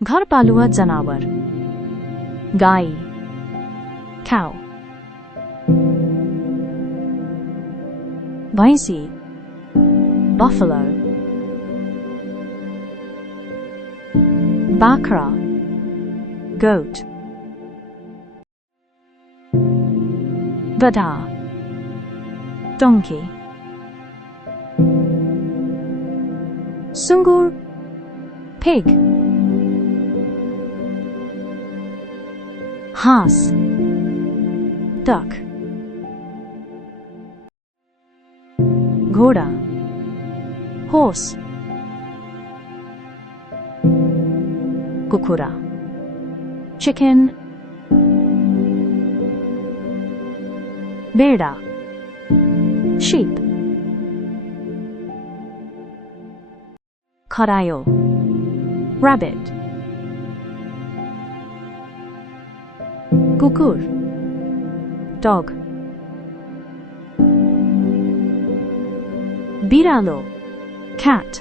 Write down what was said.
घरपालुवा जनावर गाई cow भैंसी buffalo बाख्रा goat गधा donkey सुँगुर pig हाँस duck घोड़ा horse कुकुरा chicken भेड़ा sheep खरायो rabbit कुकुर dog बिरालो cat